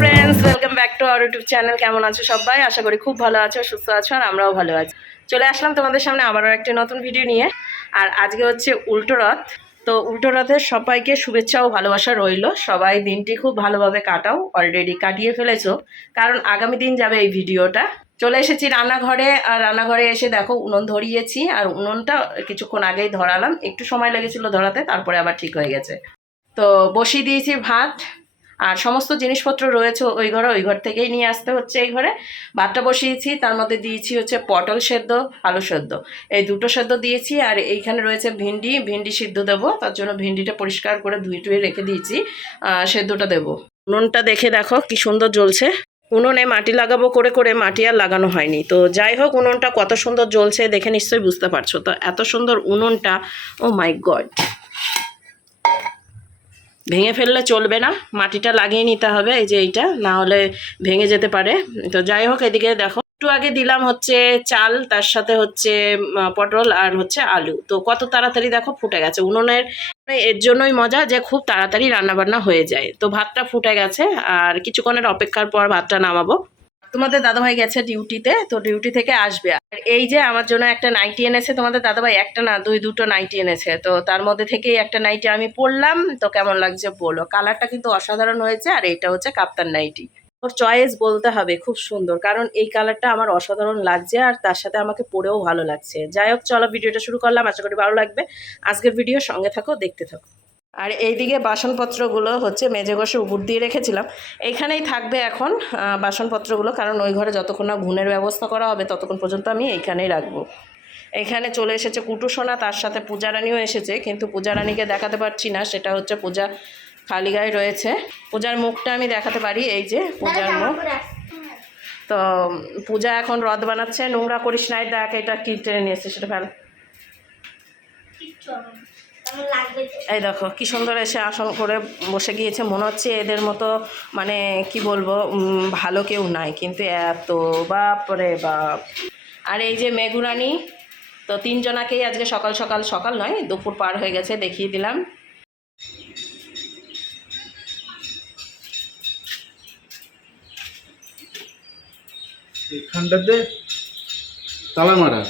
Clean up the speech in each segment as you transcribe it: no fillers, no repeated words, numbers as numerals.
Friends, welcome back to our YouTube channel. কেমন আছো সবাই? আশা করি খুব ভালো আছো, সুস্থ আছো, আর আমরাও ভালো আছি। চলে আসলাম তোমাদের সামনে আবারও একটি নতুন ভিডিও নিয়ে। আর আজকে হচ্ছে উল্টো রথ। তো উল্টো রথের সবাইকে শুভেচ্ছা ও ভালোবাসা রইল। সবাই দিনটি খুব ভালোভাবে কাটাও, অলরেডি কাটিয়ে ফেলেছো, কারণ আগামী দিন যাবে এই ভিডিওটা। চলে এসেছি রান্নাঘরে, আর রান্নাঘরে এসে দেখো উনুন ধরিয়েছি। আর উনুনটা কিছুক্ষণ আগেই ধরালাম, একটু সময় লেগেছিল ধরাতে, তারপরে আবার ঠিক হয়ে গেছে। তো বসিয়ে দিয়েছি ভাত, আর সমস্ত জিনিসপত্র রয়েছে ওই ঘরে, ওই ঘর থেকেই নিয়ে আসতে হচ্ছে এই ঘরে। ভাতটা বসিয়েছি, তার মধ্যে দিয়েছি হচ্ছে পটল সেদ্ধ, আলু সেদ্ধ, এই দুটো সেদ্ধ দিয়েছি। আর এইখানে রয়েছে ভিন্ডি, ভিন্ডি সিদ্ধ দেবো, তার জন্য ভিন্ডিটা পরিষ্কার করে ধুয়ে টুয়ে রেখে দিয়েছি, সেদ্ধটা দেবো। উনুনটা দেখে দেখো কি সুন্দর জ্বলছে। উনুনে মাটি লাগাবো করে করে মাটি আর লাগানো হয়নি। তো যাই হোক, উনুনটা কত সুন্দর জ্বলছে দেখে নিশ্চয়ই বুঝতে পারছো। তো এত সুন্দর উনুনটা, ও মাই গড, ভেঙে ফেললে চলবে না, মাটিটা লাগিয়ে নিতে হবে। এই যে এইটা, না হলে ভেঙে যেতে পারে। তো যাই হোক, এদিকে দেখো একটু আগে দিলাম হচ্ছে চাল, তার সাথে হচ্ছে পটল আর হচ্ছে আলু। তো কত তাড়াতাড়ি দেখো ফুটে গেছে উনুনের। এর জন্যই মজা যে খুব তাড়াতাড়ি রান্নাবান্না হয়ে যায়। তো ভাতটা ফুটে গেছে, আর কিছুক্ষণের অপেক্ষার পর ভাতটা নামাবো। তোমাদের দাদাভাই গেছে ডিউটিতে, তো ডিউটি থেকে আসবে। আর এই যে আমার জন্য একটা নাইটি এনেছে তোমাদের দাদাভাই, একটা না দুটো নাইটি এনেছে। তো তার মধ্যে থেকেই একটা নাইটি আমি পরলাম। তো কেমন লাগছে বলো, কালারটা কিন্তু অসাধারণ হয়েছে। আর এইটা হচ্ছে কাপ্তান নাইটি, ওর চয়েস বলতে হবে, খুব সুন্দর, কারণ এই কালারটা আমার অসাধারণ লাগছে, আর তার সাথে আমাকে পরেও ভালো লাগছে। যাই হোক, চলো ভিডিওটা শুরু করলাম, আশা করি ভালো লাগবে। আজকের ভিডিও সঙ্গে থাকো, দেখতে থাকো। আর এইদিকে বাসনপত্রগুলো হচ্ছে মেজে ঘষে উপর দিয়ে রেখেছিলাম, এইখানেই থাকবে এখন বাসনপত্রগুলো, কারণ ওই ঘরে যতক্ষণ না ঘুমের ব্যবস্থা করা হবে ততক্ষণ পর্যন্ত আমি এইখানেই রাখবো। এখানে চলে এসেছে কুটুসোনা, তার সাথে পূজা রানীও এসেছে, কিন্তু পূজা রানীকে দেখাতে পারছি না, সেটা হচ্ছে পূজা খালি গায়ে রয়েছে। পূজার মুখটা আমি দেখাতে পারি, এই যে পূজার মুখ। তো পূজা এখন রথ বানাচ্ছে। নোংরা করিস না, দেখ এটা কি টেনে নিয়ে এসছে, সেটা ফেল। এই দেখো কি সুন্দর এসে আসন করে বসে গিয়েছে, মনে হচ্ছে এদের মতো মানে কি বলবো, ভালো কেউ নাই, কিন্তু এত বাপরে বাপ। আর এই যে মেঘুরানি, তো তিনজনাকেই আজকে সকাল সকাল, সকাল নয় দুপুর পার হয়ে গেছে, দেখিয়ে দিলাম। এখানটাতে তালা মারা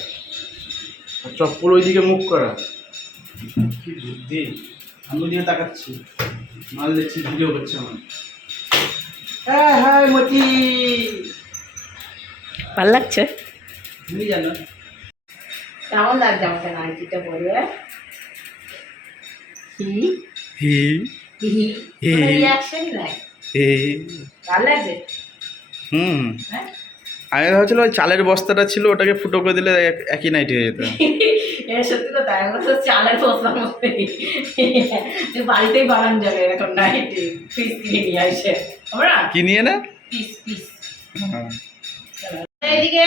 আর চপ্পল ওইদিকে মুখ করা। কি বুদ্ধি! আমি দিয়ে তাকাচ্ছি, মাল দেখছি, ভিডিও করছে আমার। হ্যাঁ হ্যাঁ মতি, ভাল লাগছে? তুমি জানো কেমন লাগছে আমাকে নাইটিটা পরে? রিয়াকশন নাই, ভালো লাগছে। হ্যাঁ, আমি ভাবছিল ওই চালের বস্তাটা ছিল, ওটাকে ফুটো করে দিলে একই নাইট হয়ে যেত। সত্যি কথা, আমরা তো চালের বস্তার মধ্যেই বাড়িতেই বানানো যাবে এরকম নাইটি, পিস কিনে নিয়ে আসে আমরা, কি নিয়ে না পিস পিস। এইদিকে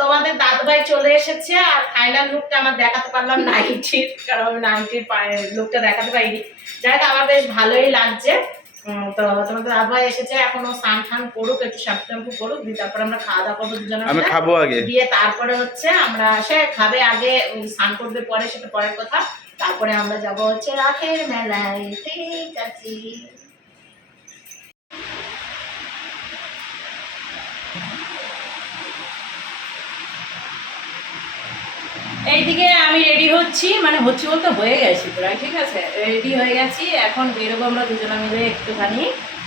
তোমাদের দাদুভাই চলে এসেছে, আর ফাইনাল লুকটা আমার দেখাতে পারলাম নাইটির, কারণ আমি নাইটির লুকটা দেখাতে পারিনি। যাই হোক, আমার বেশ ভালোই লাগছে। তো তোমাদের দাদুভাই এসেছে, এখনো স্নান টান করুক, একটু শ্যাম্পু করুক, দিয়ে তারপরে আমরা খাওয়া দাওয়া করবো দুজনে। আমি খাবো আগে, দিয়ে তারপরে হচ্ছে আমরা, সে খাবে আগে, স্নান করবে পরে, সেটা পরের কথা। তারপরে আমরা যাব হচ্ছে রাতের মেলায়। ঠিক আছে, এইদিকে আমি রেডি হচ্ছি, মানে হচ্ছি বলতে হয়ে গেছি প্রায়, ঠিক আছে, রেডি হয়ে গেছি। এখন বেরোবো আমরা দুজনে মিলে একটুখানি,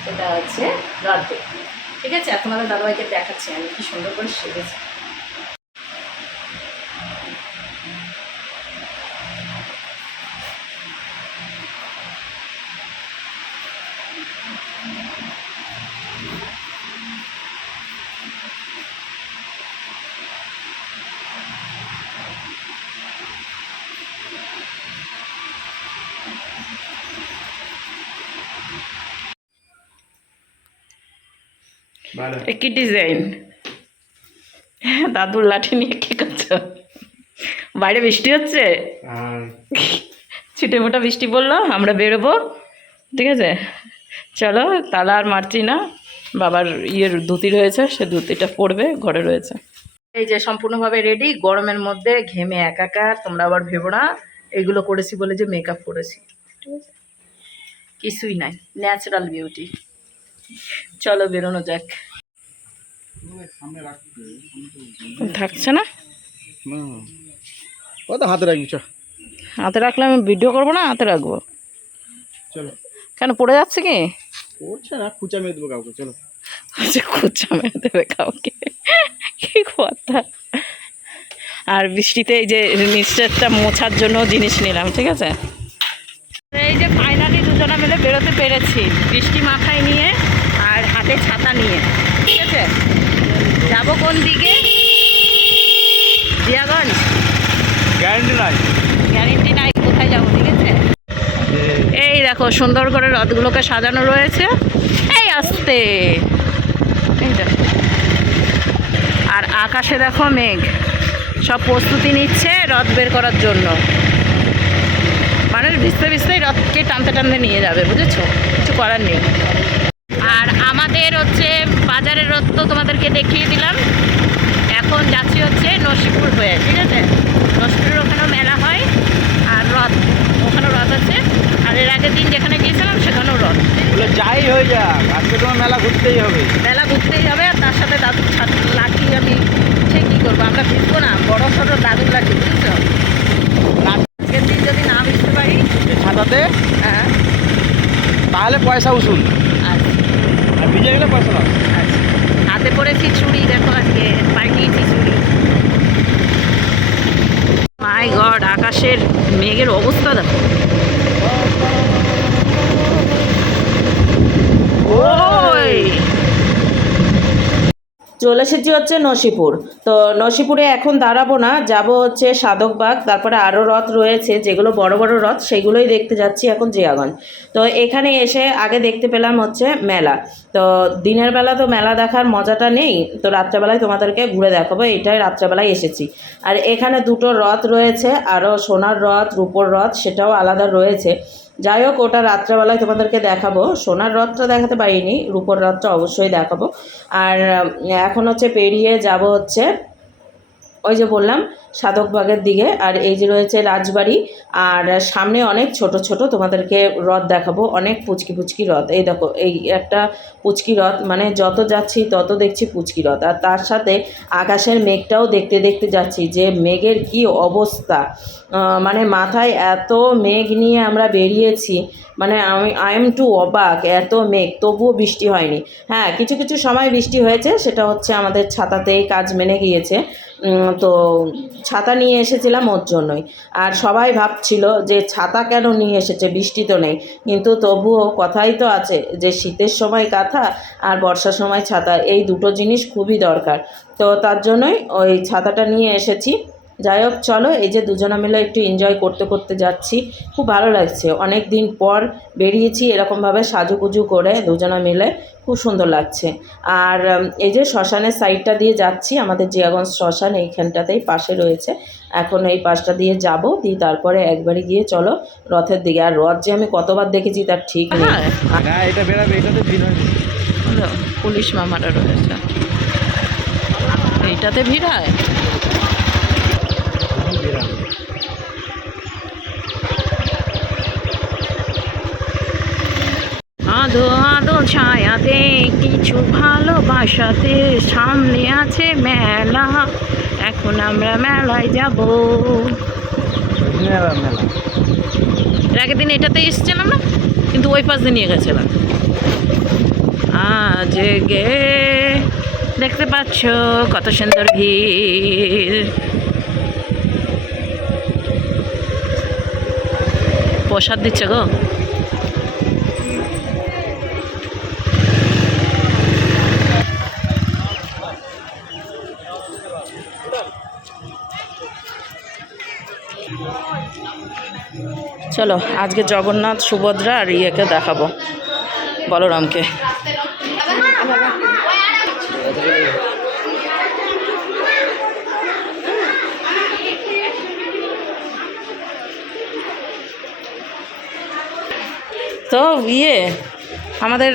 এটা হচ্ছে রথ দেখতে। ঠিক আছে, এখন আমাদের দাদাভাইকে দেখাচ্ছি আমি কি সুন্দর করে সেজেছি। কি ডিজাইন, দাদুর লাঠি নিয়ে কি করছো? বাইরে বৃষ্টি হচ্ছে, ছিটে মোটা বৃষ্টি পড়লো, আমরা বেরোবো। ঠিক আছে, চলো, তালা আর মারছি না। বাবার ধুতি রয়েছে, সে ধুতিটা পরবে, ঘরে রয়েছে। এই যে সম্পূর্ণভাবে রেডি, গরমের মধ্যে ঘেমে একাকার। তোমরা আবার ভেবো না এইগুলো করেছি বলে যে মেকআপ করেছি, ঠিক আছে, কিছুই নাই, ন্যাচারাল বিউটি। চলো বেরোনো যাক। সামনে রাখতে থাকছে না, কত হাতে রাখবি? চ হাতে রাখলে আমি ভিডিও করবো না, হাতে রাখবো চলো। কেন, পড়ে যাচ্ছে কি? করছে না, খুঁচা মেরে দেবো কাউকে। চলো। আচ্ছা, খুচা মেরে দেবে কাউকে, কি কথা। আর বৃষ্টিতে এই যে নিচটা মোছার জন্য জিনিস নিলাম, ঠিক আছে। এই যে ফাইনালি দুজনে মিলে বেরোতে পেরেছি, বৃষ্টি মাথায় নিয়ে আর হাতে ছাতা নিয়ে, ঠিক আছে। যাবো কোন দিকে? জিয়াগঞ্জ। গ্যারান্টি নাই, গ্যারেন্টি নাই কোথায় যাবো, ঠিক আছে। এই দেখো সুন্দর করে রথগুলোকে সাজানো রয়েছে, এই আসতে, এই দেখো। আর আকাশে দেখো মেঘ, সব প্রস্তুতি নিচ্ছে রথ বের করার জন্য। মানুষ ভিজতে ভিজতেই রথকে টানতে টানতে নিয়ে যাবে, বুঝেছো, কিছু করার নেই। আর আমাদের হচ্ছে বাজারের রথ তো তোমাদেরকে দেখিয়ে দিলাম, এখন যাচ্ছি হচ্ছে নসিপুর হয়ে, ঠিক আছে। নসিপুরের ওখানেও মেলা হয় আর রথ, ওখানেও রথ আছে। আর এর আগের দিন যেখানে গিয়েছিলাম সেখানেও রথ। যাই হয়ে যাক, আজকে তোমার মেলা ঘুরতেই হবে। মেলা ঘুরতেই হবে, আর তার সাথে দাদুর লাঠি, আমি সে কী করবো, আমরা ভিজবো না, বড় সড়ো দাদুর লাঠি, বুঝেছো। আজকের দিন যদি না ভিজতে পারি ছাতাতে, হ্যাঁ, তাহলে পয়সা উসুল, আচ্ছা আর ভিজে গেলে পয়সা না। আচ্ছা। হাতে পড়েছি ছুরি, দেখো আজকে পাল্টিয়েছি ছুরি। মাই গড, আকাশের মেঘের অবস্থা দেখো। ওই চলে এসেছি হচ্ছে নসিপুর। তো নসিপুরে এখন দাঁড়াবো না, যাব হচ্ছে সাধকবাগ, তারপরে আরও রথ রয়েছে যেগুলো বড় বড় রথ, সেগুলোই দেখতে যাচ্ছি এখন জিয়াগঞ্জ। তো এখানে এসে আগে দেখতে পেলাম হচ্ছে মেলা। তো দিনের বেলা তো মেলা দেখার মজাটা নেই, তো রাত্রেবেলায় তোমাদেরকে ঘুরে দেখাবো, এইটাই রাত্রেবেলায় এসেছি। আর এখানে দুটো রথ রয়েছে, আরও সোনার রথ, রূপোর রথ, সেটাও আলাদা রয়েছে। যাই হোক, ওটা রাত্রেবেলায় তোমাদেরকে দেখাবো। সোনার রথটা দেখাতে পারিনি, রূপোর রথটা অবশ্যই দেখাবো। আর এখন হচ্ছে পেরিয়ে যাব হচ্ছে ওই যে বললাম সাধকবাগের দিকে। আর এই যে রয়েছে রাজবাড়ি, আর সামনে অনেক ছোট ছোট তোমাদেরকে রথ দেখাবো, অনেক পুচকি পুচকি রথ। এই দেখো, এই একটা পুচকি রথ, মানে যত যাচ্ছি তত দেখছি পুচকি রথ। আর তার সাথে আকাশের মেঘটাও দেখতে দেখতে যাচ্ছি, যে মেঘের কি অবস্থা, মানে মাথায় এত মেঘ নিয়ে আমরা বেরিয়েছি, মানে আই এম টু অবাক, এত মেঘ তবুও বৃষ্টি হয়নি। হ্যাঁ, কিছু কিছু সময় বৃষ্টি হয়েছে, সেটা হচ্ছে আমাদের ছাতাতেই কাজ মেনে গিয়েছে। তো ছাতা নিয়ে এসেছিলাম ওর জন্যই। আর সবাই ভাবছিল যে ছাতা কেন নিয়ে এসেছে, বৃষ্টি তো নেই। কিন্তু তবুও কথাই তো আছে যে শীতের সময় কাঁথা আর বর্ষার সময় ছাতা, এই দুটো জিনিস খুবই দরকার। তো তার জন্যই ওই ছাতাটা নিয়ে এসেছি। যাই হোক, চলো, এই যে দুজনে মিলে একটু এনজয় করতে করতে যাচ্ছি, খুব ভালো লাগছে। অনেক দিন পর বেরিয়েছি এরকমভাবে সাজুগুজু করে দুজনে মিলে, খুব সুন্দর লাগছে। আর এই যে শ্মশানের সাইডটা দিয়ে যাচ্ছি, আমাদের জিয়াগঞ্জ শ্মশান এইখানটাতেই পাশে রয়েছে। এখন এই পাশটা দিয়ে যাব, দিয়ে তারপরে একবারে গিয়ে চলো রথের দিকে। আর রথ যে আমি কতবার দেখেছি তার ঠিক নেই। না, এটা বেরাবে, এটাতে ভিড় হয়। পুলিশ মামারা রয়েছে, এইটাতে ভিড় হয়। আধো আধো ছায়াতে কিছু ভালোবাসাতে, সামনে আছে মেলা, এখন আমরা মেলায় যাব। এর আগের দিন এটাতে এসেছিলাম না, কিন্তু ওই পাশ দিয়ে নিয়ে গেছিলাম। আজ গে দেখতে পাচ্ছ কত সুন্দর ভিড়। প্রসাদ দিচ্ছে গো। চলো, আজকে জগন্নাথ, সুভদ্রা আর ইয়েকে দেখাবো, বলরামকে। তো আমাদের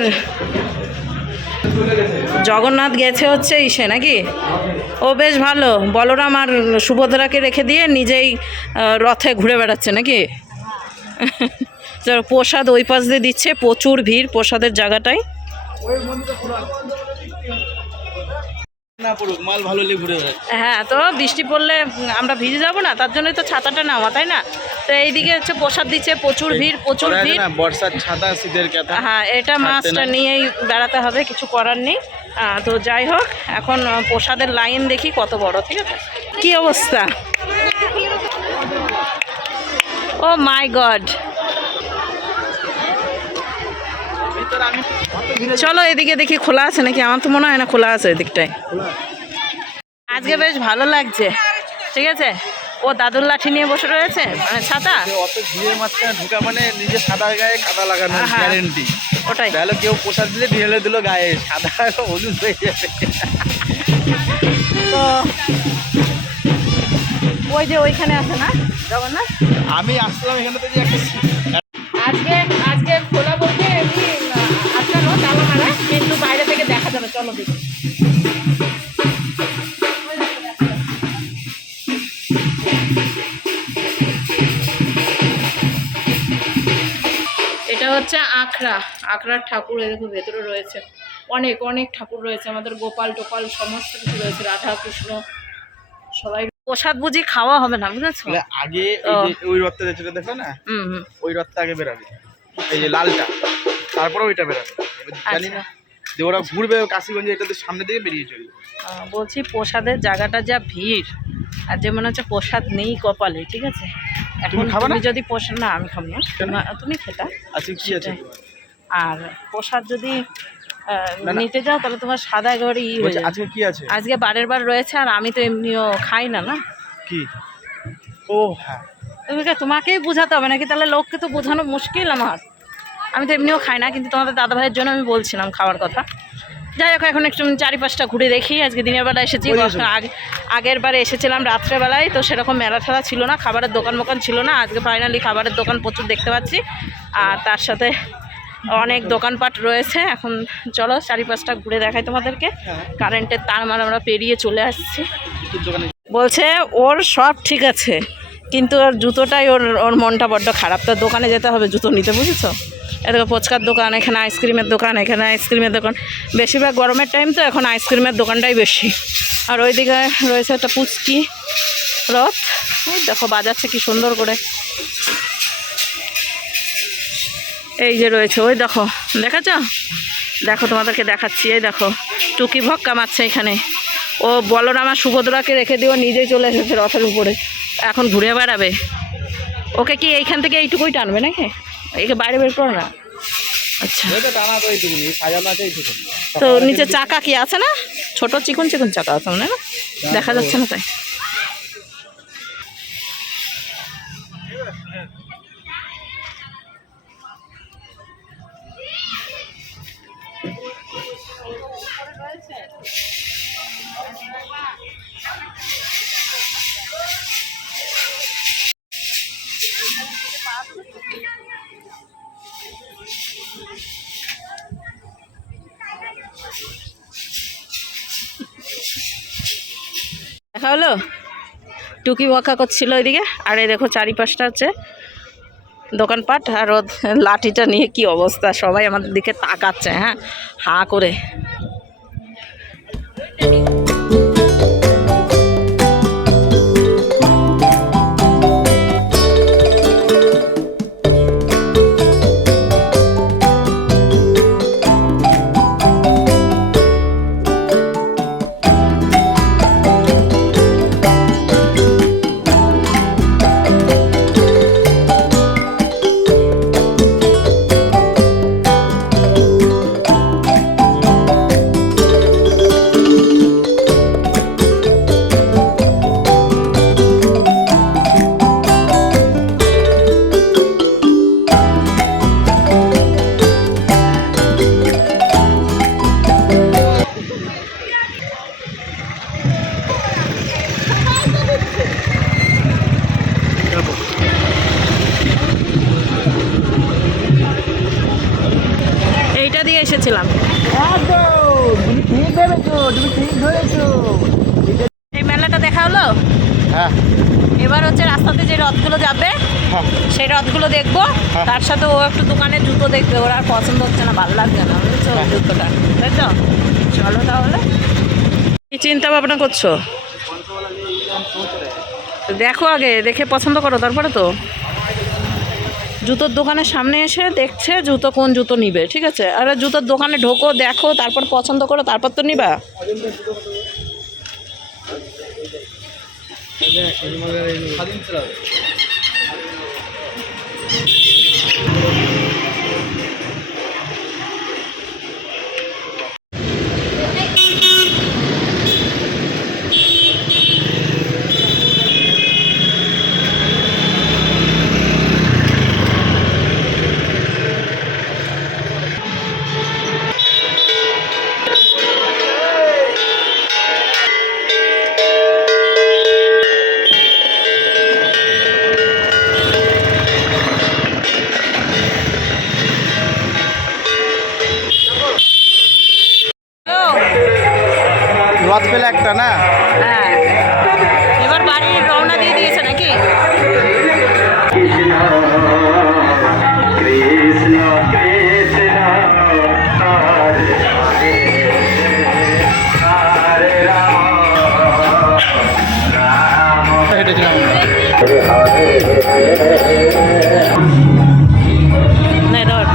জগন্নাথ গেছে হচ্ছে ইসে নাকি, ও বেশ ভালো, বলরাম আর সুভদ্রাকে রেখে দিয়ে নিজেই রথে ঘুরে বেড়াচ্ছে নাকি। প্রসাদ ওই পাশ দিয়ে দিচ্ছে, প্রচুর ভিড় প্রসাদের জায়গাটায়। না পড়ুক, মাল ভালো হলে ঘুরে বেড়াচ্ছে। হ্যাঁ, তো বৃষ্টি পড়লে আমরা ভিজে যাবো না, তার জন্যই তো ছাতাটা নেওয়া, তাই না? তো এইদিকে হচ্ছে প্রসাদ দিচ্ছে, প্রচুর ভিড়, প্রচুর ওরা আছে ভিড়। না, বর্ষার ছাতা, শীতের কাঁথা। হ্যাঁ, এটা ছাড়তে মাছটা নাই। নিয়েই বেড়াতে হবে, কিছু করার নেই। তো যাই হোক, এখন প্রসাদের লাইন দেখি কত বড়, ঠিক আছে? কি অবস্থা! ও মাই গড! ভিতরে আমি অত ভিড়ে চলো এদিকে দেখি খোলা আছে নাকি, আমার তো মনে হয় না খোলা আছে এদিকটায়। আজকে বেশ ভালো লাগছে, ঠিক আছে? ও দাদুর লাঠি নিয়ে বসে রয়েছে, মানে ছাতা। অত ভিড়ের মাঝখানে ঢোকা মানে নিজের সাদা গায়ে কাদা লাগানো হ্যাঁ। গ্যারেন্টি। ওটাই তাহলে কেউ প্রসাদ দিলে ঢেলে দিল গায়ে, সাদা হলুদ হয়ে যাবে। তো ওই যে ওইখানে আছে না জগন্নাথ। আমি আসলাম এখানে তো যে একটা আজকে আজকে খোলা বলতে এমনি আটকানো তালা মারা, কিন্তু বাইরে থেকে দেখা যাবে, চলো দেখি। এটা হচ্ছে আখড়ার ঠাকুর, এরকম ভেতরে রয়েছে অনেক অনেক ঠাকুর রয়েছে, আমাদের গোপাল টোপাল সমস্ত কিছু রয়েছে, রাধা কৃষ্ণ সবাই। প্রসাদ বুঝি খাওয়া হবে না, বুঝেছো? আগে এই যে ওই রথটা যেটা দেখো না, ওই রথটা আগে বেরাবে, এই যে লালটা, তারপরে ওইটা বেরাবে। এবার জানি না যে ওরা ঘুরবে কাশিগঞ্জে, এটা তো সামনে দিকে বেরিয়ে চলবে। বলছি প্রসাদের জায়গাটা যা ভিড়, আর যে মনে হচ্ছে প্রসাদ নেই কপালে, ঠিক আছে? এখন খাবে না? তুমি যদি প্রসাদ, না আমি খাবো না, তুমি খেতা। আচ্ছা কি আছে? আর প্রসাদ যদি না, না। নিতে যাও তাহলে তোমার সাদা একেবারে হয়ে বলছি যাবে। আজকে কি আছে? আজকে বারের বার রয়েছে, আর আমি তো এমনিও খাই না, না? কি? ও হ্যাঁ, তোমাকেই বোঝাতে হবে নাকি? তাহলে লোককে তো বোঝানো মুশকিল আমার। আমি তো এমনিও খাই না, কিন্তু তোমাদের দাদা ভাইয়ের জন্য আমি বলছিলাম খাওয়ার কথা। যাই হোক, এখন একটু 4-5টা ঘুরে দেখি। আজকে দিনের বেলা এসেছি, আগের বারে এসেছিলাম রাত্রেবেলায়, তো সেরকম মেলা ঠেলা ছিল না, খাবারের দোকান ছিল না। আজকে ফাইনালি খাবারের দোকান প্রচুর দেখতে পাচ্ছি, আর তার সাথে অনেক দোকানপাট রয়েছে। এখন চলো 4-5টা ঘুরে দেখাই তোমাদেরকে। কারেন্টের তার মার আমরা পেরিয়ে চলে আসছি। বলছে ওর সব ঠিক আছে, কিন্তু ওর জুতোটাই ওর মনটা বড্ড খারাপ। তো দোকানে যেতে হবে জুতো নিতে, বুঝেছো? এদিকে ফুচকার দোকান, এখানে আইসক্রিমের দোকান, এখানে আইসক্রিমের দোকান। বেশিরভাগ গরমের টাইম তো এখন আইসক্রিমের দোকানটাই বেশি। আর ওইদিকে রয়েছে একটা পুচকি রথ, দেখো বাজাচ্ছে কি সুন্দর করে। এই যে রয়েছে, ওই দেখো, দেখেছো? দেখো তোমাদেরকে দেখাচ্ছি, এই দেখো টুকি ভক্কা মারছে এখানে। ও বলরাম আর সুভদ্রাকে রেখে দিয়ে নিজেই চলে এসেছে রথের উপরে, এখন ঘুরে বেড়াবে। ওকে কি এইখান থেকে এইটুকুই টানবে নাকি? একে বাইরে বের করো না। আচ্ছা, তো নিচে চাকা কি আছে না? ছোট চিকন চিকন চাকা আছে মনে হয়, না দেখা যাচ্ছে না তাই। দেখা হলো, টুকি বকা করছিল ওইদিকে। আর এই দেখো 4-5টা হচ্ছে দোকানপাট, আর ও লাঠিটা নিয়ে কি অবস্থা, সবাই আমাদের দিকে তাকাচ্ছে, হ্যাঁ, হাঁ করে। এইটা দিয়ে এসেছিলাম। এই মেলাটা দেখা হলো, হ্যাঁ এবার হচ্ছে রাস্তাতে যে রথগুলো যাবে হ্যাঁ সেই রথগুলো দেখবো, হ্যাঁ। তার সাথে ও একটু দোকানে জুতো দেখবে, ওর আর পছন্দ হচ্ছে না, ভালো লাগছে না, বুঝছো হ্যাঁ। জুতোটা, তাই তো? চলো তাহলে। কি চিন্তা ভাবনা করছো? দেখো আগে, দেখে পছন্দ করো তারপরে তো। জুতোর দোকানের সামনে এসে দেখছে জুতো কোন জুতো নিবে, ঠিক আছে? আরে জুতোর দোকানে ঢোকো, দেখো, তারপর পছন্দ করো, তারপর তো নিবা। রথ পেলে একটা না। হ্যাঁ, এবার বাড়ির রওনা দিয়ে দিয়েছে নাকি? হেঁটেছিলাম না ধর।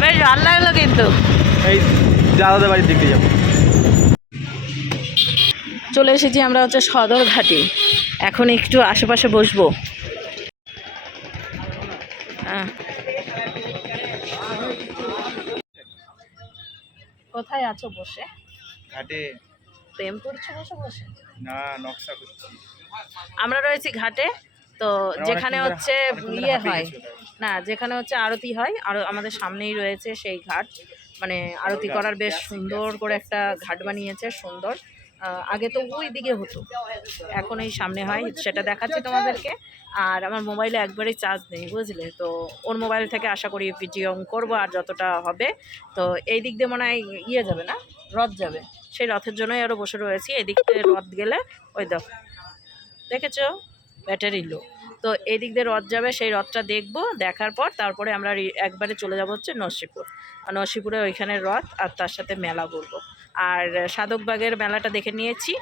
বেশ ভালো লাগলো কিন্তু। এই দাদাদের বাড়ির দিক দিয়ে যাবো। চলে এসেছি আমরা হচ্ছে সদর ঘাটে, এখন একটু আশেপাশে বসবো। হ্যাঁ, কোথায় আছো বসে? ঘাটে প্রেম করছো বসে বসে? না, নকশা করছি। আমরা রয়েছি ঘাটে, তো যেখানে হচ্ছে ইয়ে হয় না, যেখানে হচ্ছে আরতি হয়, আর আমাদের সামনেই রয়েছে সেই ঘাট। মানে আরতি করার বেশ সুন্দর করে একটা ঘাট বানিয়েছে, সুন্দর। আগে তো ওই দিকে হতো, এখন এই সামনে হয়, সেটা দেখাচ্ছি তোমাদেরকে। আর আমার মোবাইলে একবারেই চার্জ নেই, বুঝলে তো। ওর মোবাইল থেকে আশা করি ভিডিও করবো, আর যতটা হবে। তো এই দিক দিয়ে মনে হয় ইয়ে যাবে না, রথ যাবে, সেই রথের জন্যই আরও বসে রয়েছি। এদিক থেকে রথ গেলে ওই দেখো, দেখেছো, ব্যাটারি লো। তো এই দিক দিয়ে রথ যাবে, সেই রথটা দেখবো, দেখার পর তারপরে আমরা একবারে চলে যাব হচ্ছে নরসিংপুর। আর নরসিংপুরে ওইখানে রথ, আর তার সাথে মেলা ঘুরবো। আর সাধকবাগের মেলাটা দেখে নিয়েছি,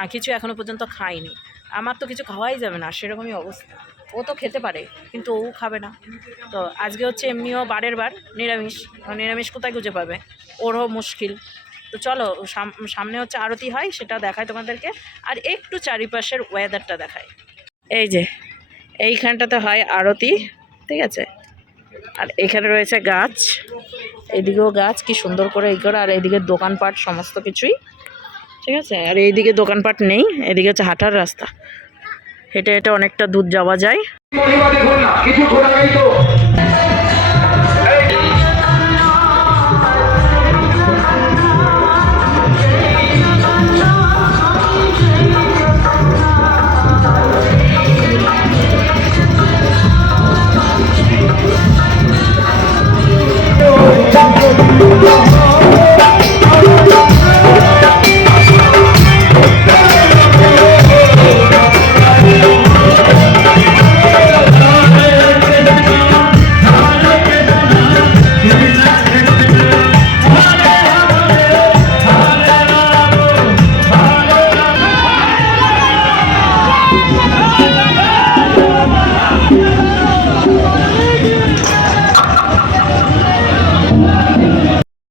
আর কিছু এখনও পর্যন্ত খাইনি। আমার তো কিছু খাওয়াই যাবে না, সেরকমই অবস্থা। ও তো খেতে পারে, কিন্তু ও খাবে না। তো আজকে হচ্ছে এমনিও বারের বার নিরামিষ, নিরামিষ কোথায় খুঁজে পাবে, ওরও মুশকিল। তো চলো, সামনে হচ্ছে আরতি হয়, সেটা দেখায় তোমাদেরকে। আর একটু চারিপাশের ওয়েদারটা দেখায়। এই যে এইখানটাতে হয় আরতি, ঠিক আছে? আর এখানে রয়েছে গাছ, এদিকেও গাছ, কি সুন্দর করে এই করে। আর এইদিকে দোকানপাট সমস্ত কিছুই, ঠিক আছে? আর এইদিকে দোকানপাট নেই, এদিকে হচ্ছে হাঁটার রাস্তা, হেঁটে হেঁটে অনেকটা দূর যাওয়া যায়।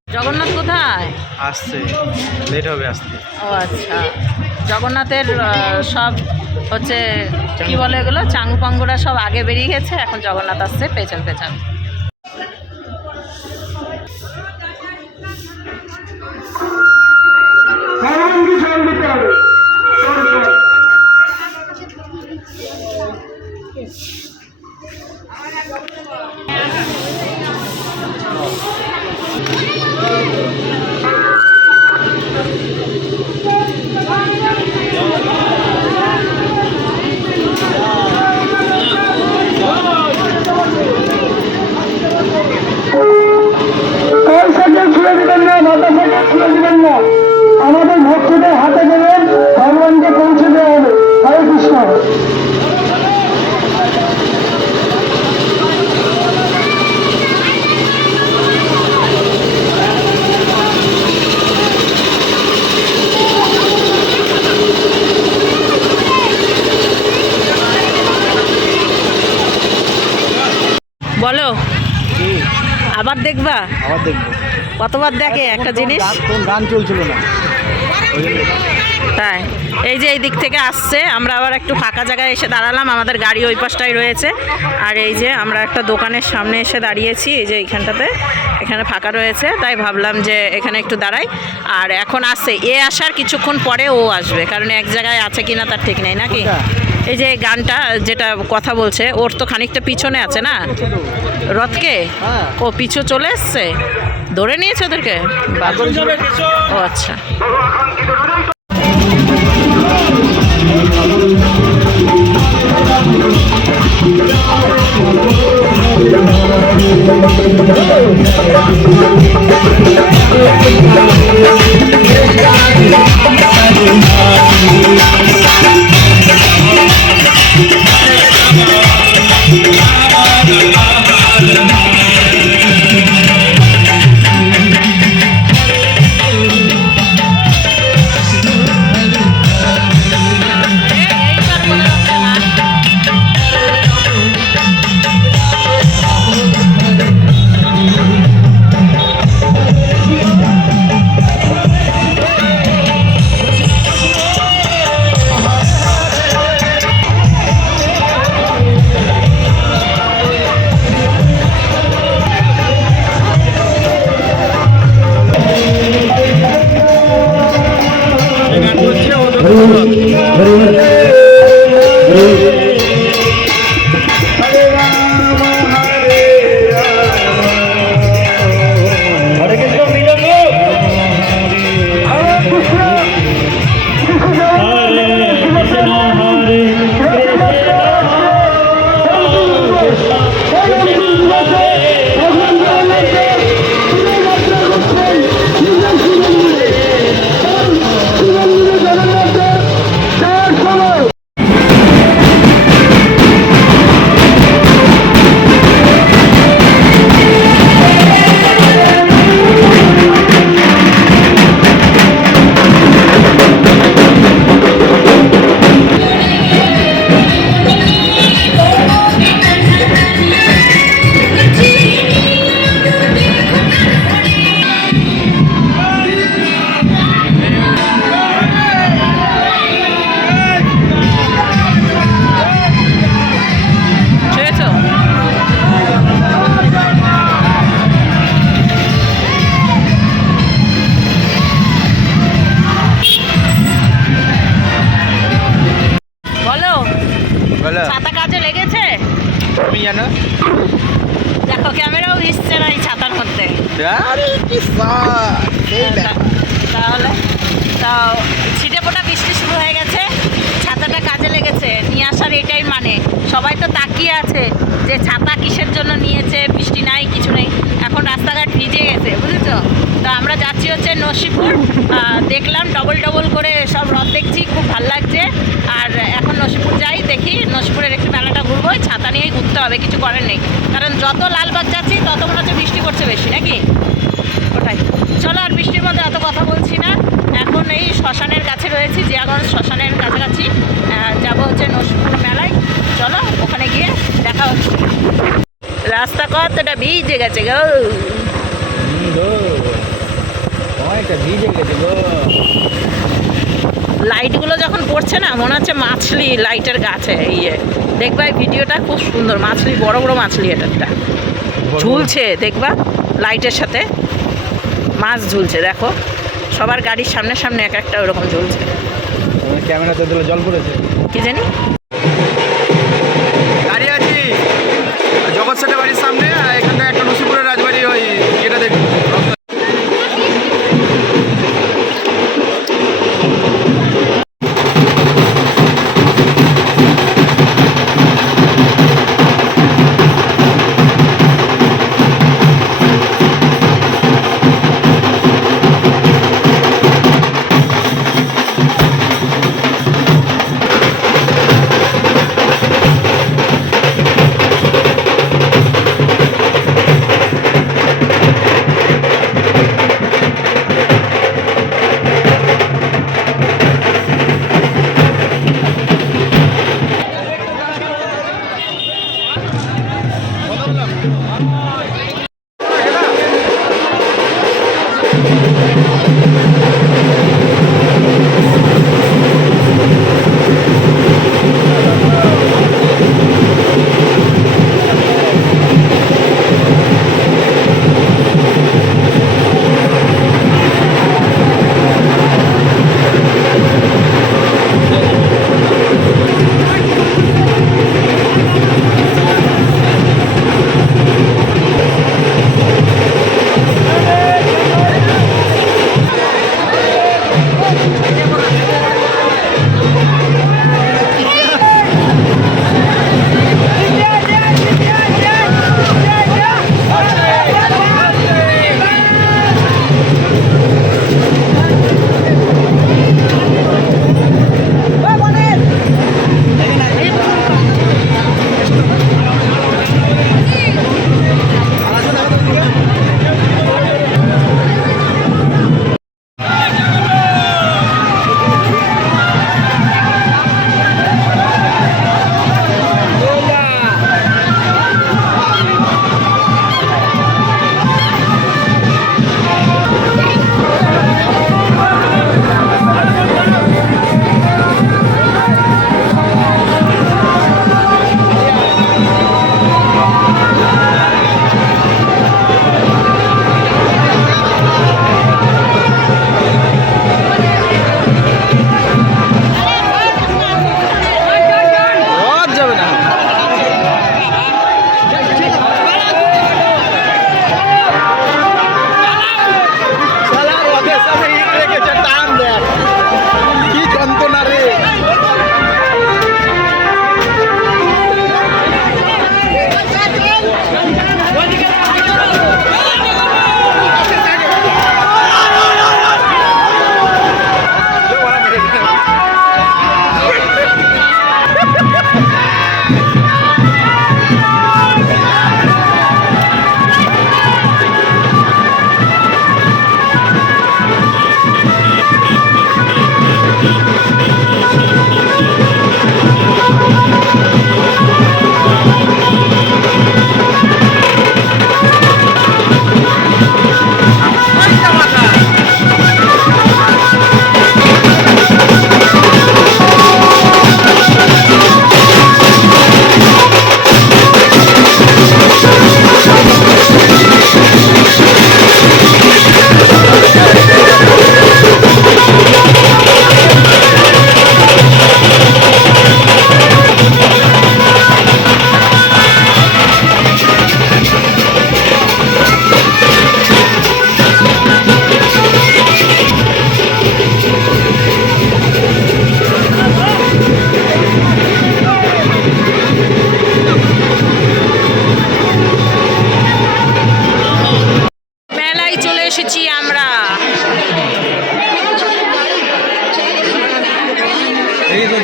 জগন্নাথ কোথায়? আসছে, লেট হবে আসতে। ও আচ্ছা, জগন্নাথের সব হচ্ছে কি বলে এগুলো, চাঙ্গু পাঙ্গুরা সব আগে বেরিয়ে গেছে, এখন জগন্নাথ আসছে পেছন পেছন। বলো, আবার দেখবা? আবার দেখবো। কতবার দেখে একটা জিনিস? কোন গান চলছিল না? তাই এই যে এই দিক থেকে আসছে, আমরা আবার একটু ফাঁকা জায়গায় এসে দাঁড়ালাম, আমাদের গাড়ি ওই পাশটাই রয়েছে। আর এই যে আমরা একটা দোকানের সামনে এসে দাঁড়িয়েছি, এই যে এইখানটাতে, এখানে ফাঁকা রয়েছে, তাই ভাবলাম যে এখানে একটু দাঁড়াই। আর এখন আসছে, এ আসার কিছুক্ষণ পরে ও আসবে, কারণ এক জায়গায় আছে কিনা তার ঠিক নেই নাকি। এই যে গানটা যেটা কথা বলছে, ওর তো খানিকটা পিছনে আছে না রথকে, ও পিছু চলে এসছে, ধরে নিয়েছে ওদেরকে। ও আচ্ছা। ছাতা কাজে লেগেছে? তুমি জানো, দেখো ক্যামেরাও দিচ্ছে না এই ছাতার মধ্যে। তাহলে তাও ছিটে ফোটা বৃষ্টি শুরু হয়ে গেছে, ছাতাটা কাজে লেগেছে, নিয়ে আসার এটাই মানে। সবাই তো তাকিয়ে আছে যে ছাতা কিসের জন্য নিয়েছে, বৃষ্টি নাই কিছু নেই, এখন রাস্তাঘাট ভিজে গেছে, বুঝেছো? তো আমরা যাচ্ছি হচ্ছে নসিপুর, দেখলাম ডবল ডবল করে সব রথ দেখছি, খুব ভালো লাগছে। আর এখন নসিপুর যাই, দেখি নসিপুরের একটু মেলাটা ঘুরবো, ছাতা নিয়েই ঘুরতে হবে, কিছু করার নেই, কারণ যত লালবাগ যাচ্ছি তত মনে হচ্ছে বৃষ্টি পড়ছে বেশি নাকি। ওটাই, চলো আর বৃষ্টির মধ্যে এত কথা বলছি না, এখন এই শ্মশানের কাছে রয়েছি, জিয়াগঞ্জ শ্মশানের কাছাকাছি, যাবো হচ্ছে নসিপুর মেলায়। চলো ওখানে গিয়ে দেখা হচ্ছে। রাস্তা কতটা ভিজে গেছে গো, লাইটগুলো যখন পড়ছে না মনে হচ্ছে মাছলি লাইটের গাছে, ইয়ে দেখবা এই ভিডিওটা খুব সুন্দর, মাছলি বড় বড় মাছলি এটা ঝুলছে, দেখবা লাইটের সাথে মাছ ঝুলছে, দেখো সবার গাড়ির সামনে সামনে এক একটা ওরকম ঝুলছে। ক্যামেরাতে দিলে জল পড়েছে কি জানি। দাঁড়িয়ে আছি জগৎ সেটের বাড়ির সামনে, এখানটা একটা নসিপুরের রাজবাড়ি, ওই এটা দেখুন।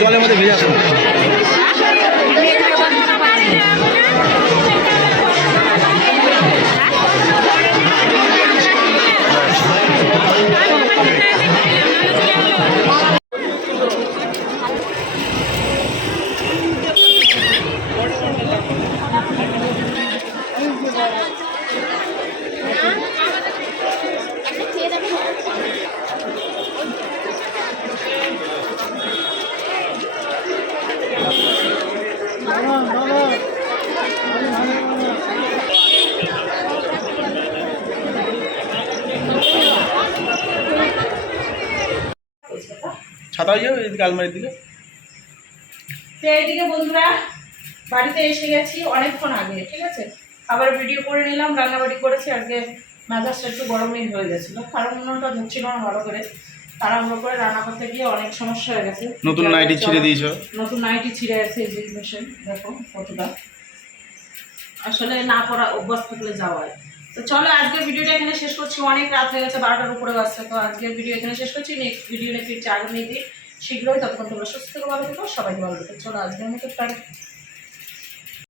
জলের মধ্যে ভেজে আসুন। ছাতা হয়ে যাবে এদিকে আলমারির দিকে। তো এইদিকে বন্ধুরা বাড়িতে এসে গেছি অনেকক্ষণ আগে, ঠিক আছে। আবার ভিডিও করে নিলাম, রান্নাবাড়ি করেছি। আজকে মেজাজটা একটু গরমই হয়ে গেছিলো, কারণ উনুনটা ধুচ্ছিল না ভালো করে। তাড়াহুড়ো করে রান্না করতে গিয়ে অনেক সমস্যা হয়ে গেছে। নতুন নাইটি ছিঁড়ে দিয়েছো? নতুন নাইটি ছিঁড়ে আছে, এই যে মেশিন দেখো কতটা, আসলে না করা অভ্যাস থাকলে যাওয়ায়। তো চলো আজকের ভিডিওটা এখানে শেষ করছি, অনেক রাত হয়ে গেছে, 12টার উপরে বাজছে। তো আজকের ভিডিও এখানে শেষ করছি, নেক্সট ভিডিও নিয়ে ফিরছি আগামী দিন শীঘ্রই। ততক্ষণ তোমরা সুস্থ থেকে ভালো থেকো, সবাইকে ভালো থেকো। চলো আজকের মতো